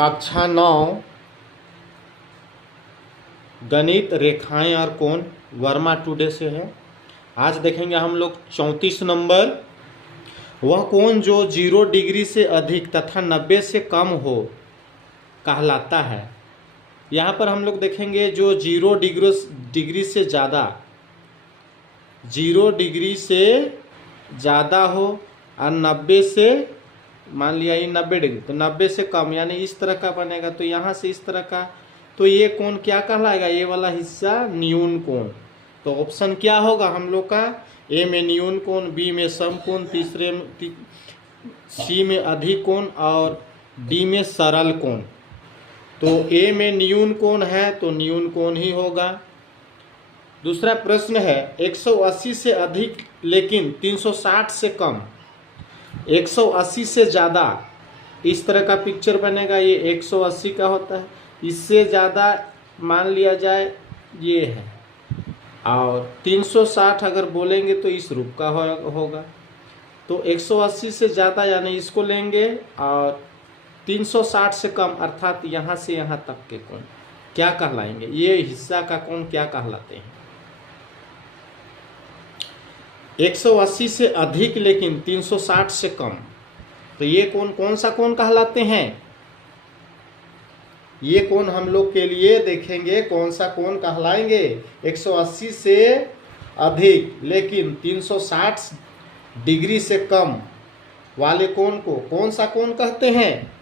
कक्षा 9 गणित रेखाएं और कोण वर्मा टुडे से है। आज देखेंगे हम लोग 34 नंबर। वह कोण जो 0 डिग्री से अधिक तथा 90 से कम हो कहलाता है। यहाँ पर हम लोग देखेंगे जो 0 डिग्री से ज़्यादा 0 डिग्री से ज़्यादा हो और 90 से मान लिया ये 90 डिग्री, तो 90 से कम यानी इस तरह का बनेगा। तो यहाँ से इस तरह का, तो ये कोण क्या कहलाएगा? ये वाला हिस्सा न्यून कोण। तो ऑप्शन क्या होगा हम लोग का? ए में न्यून कोण, बी में समकोण, सी में अधिक कोण और डी में सरल कोण। तो ए में न्यून कोण है तो न्यून कोण ही होगा। दूसरा प्रश्न है 180 से अधिक लेकिन 360 से कम, 180 से ज़्यादा इस तरह का पिक्चर बनेगा। ये 180 का होता है, इससे ज़्यादा मान लिया जाए ये है, और 360 अगर बोलेंगे तो इस रूप का होगा। तो 180 से ज़्यादा यानी इसको लेंगे और 360 से कम अर्थात यहाँ से यहाँ तक के कोण क्या कहलाएंगे? ये हिस्सा का कोण क्या कहलाते हैं? 180 से अधिक लेकिन 360 से कम, तो ये कोण कौन सा कोण कहलाते हैं? ये कोण हम लोग के लिए देखेंगे कौन सा कोण कहलाएंगे। 180 से अधिक लेकिन 360 डिग्री से कम वाले कोण को कौन सा कोण कहते हैं?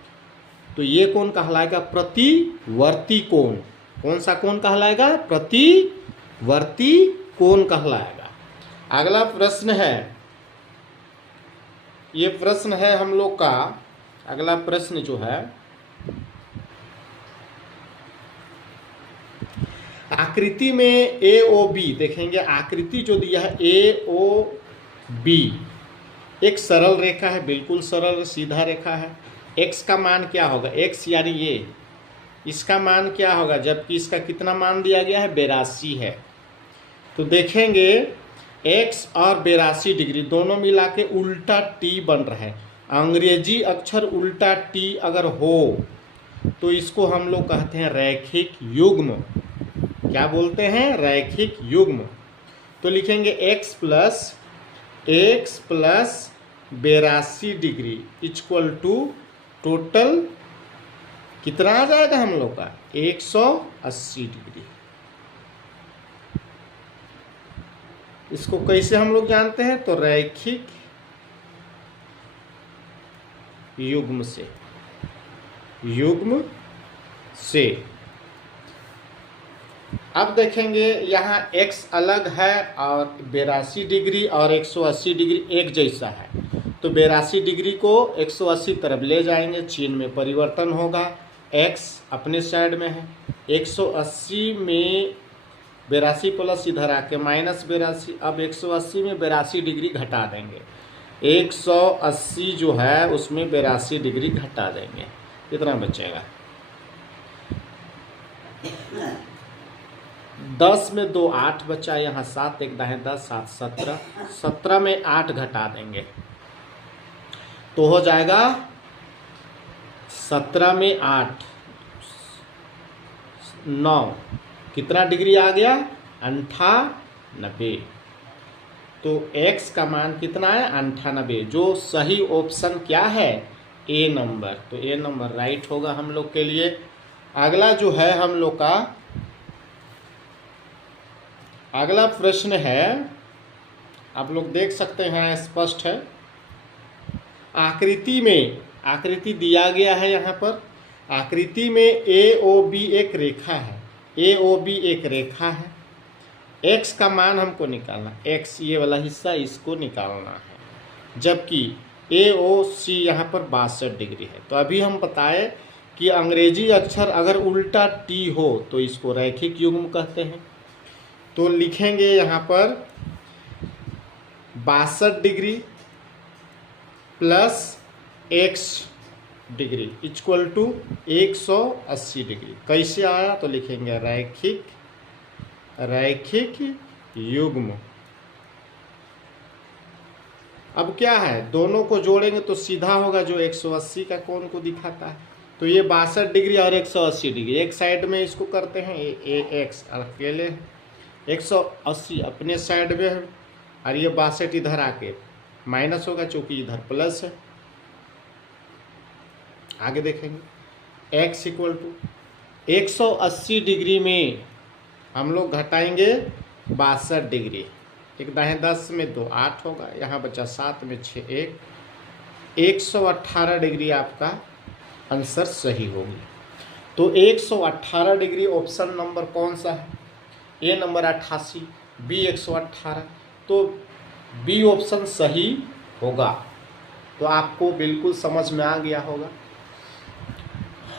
तो ये कोण कहलाएगा प्रतिवर्ती कोण। कौन सा कोण कहलाएगा? प्रतिवर्ती कोण कहलाएगा। अगला प्रश्न है, ये प्रश्न है हम लोग का, अगला प्रश्न जो है आकृति में ए ओ बी देखेंगे। आकृति जो दिया है ए ओ बी एक सरल रेखा है, बिल्कुल सरल सीधा रेखा है। x का मान क्या होगा? x यानी ये, इसका मान क्या होगा? जबकि इसका कितना मान दिया गया है? 82 है। तो देखेंगे x और 82 डिग्री दोनों मिला के उल्टा t बन रहा है। अंग्रेजी अक्षर उल्टा t अगर हो तो इसको हम लोग कहते हैं रैखिक युग्म। क्या बोलते हैं? रैखिक युग्म। तो लिखेंगे x plus 82 degree equal to total कितना आ जाएगा हम लोग का? 180 डिग्री। इसको कैसे हम लोग जानते हैं? तो रैखिक युग्म से। अब देखेंगे यहाँ x अलग है और 82 डिग्री और 180 डिग्री एक जैसा है। तो 82 डिग्री को 180 तरफ ले जाएंगे, चिन्ह में परिवर्तन होगा। x अपने साइड में है, 180 में 82 प्लस इधर आके -82। अब 180 में 82 डिग्री घटा देंगे, 180 जो है उसमें 82 डिग्री घटा देंगे, कितना बचेगा? 10 में 2 8 बचा, यहाँ 7 1 दाएं 10 7 17, 17 में 8 घटा देंगे तो हो जाएगा 17 में 8 9, कितना डिग्री आ गया? 98। तो x का मान कितना है? 98। जो सही ऑप्शन क्या है? ए नंबर। तो ए नंबर राइट होगा हम लोग के लिए। अगला जो है हम लोग का, अगला प्रश्न है, आप लोग देख सकते हैं स्पष्ट है। आकृति में, आकृति दिया गया है यहाँ पर। आकृति में ए ओ बी एक रेखा है, ए ओ बी एक रेखा है। x का मान हमको निकालना, x ये वाला हिस्सा इसको निकालना है, जबकि ए ओ सी यहाँ पर 62 डिग्री है। तो अभी हम बताए कि अंग्रेजी अक्षर अगर उल्टा t हो तो इसको रैखिक युग्म कहते हैं। तो लिखेंगे यहाँ पर 62 degree plus x degree equal to 180 degree. कैसे आया? तो लिखेंगे रैखिक युग्म। अब क्या है, दोनों को जोड़ेंगे तो सीधा होगा जो 180 का कोण को दिखाता है। तो ये 62 डिग्री और 180 डिग्री, एक साइड में इसको करते हैं, ये एक्स अकेले 180 अपने साइड में है और ये 62 इधर आके माइनस होगा चूंकि इधर प्लस है। आगे देखेंगे x इक्वल टू 180 डिग्री में हम लोग घटाएंगे 62 डिग्री, एक दाएं 10 में 2 8 होगा, यहाँ बचा 7 में 6 1, 118 डिग्री आपका आंसर सही होगी। तो 118 डिग्री ऑप्शन नंबर कौन सा है? ए नंबर 88, बी 118, तो बी ऑप्शन सही होगा। तो आपको बिल्कुल समझ में आ गया होगा।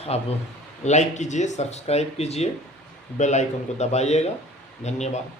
अब लाइक कीजिए, सब्सक्राइब कीजिए, बेल आइकन को दबाइएगा। धन्यवाद।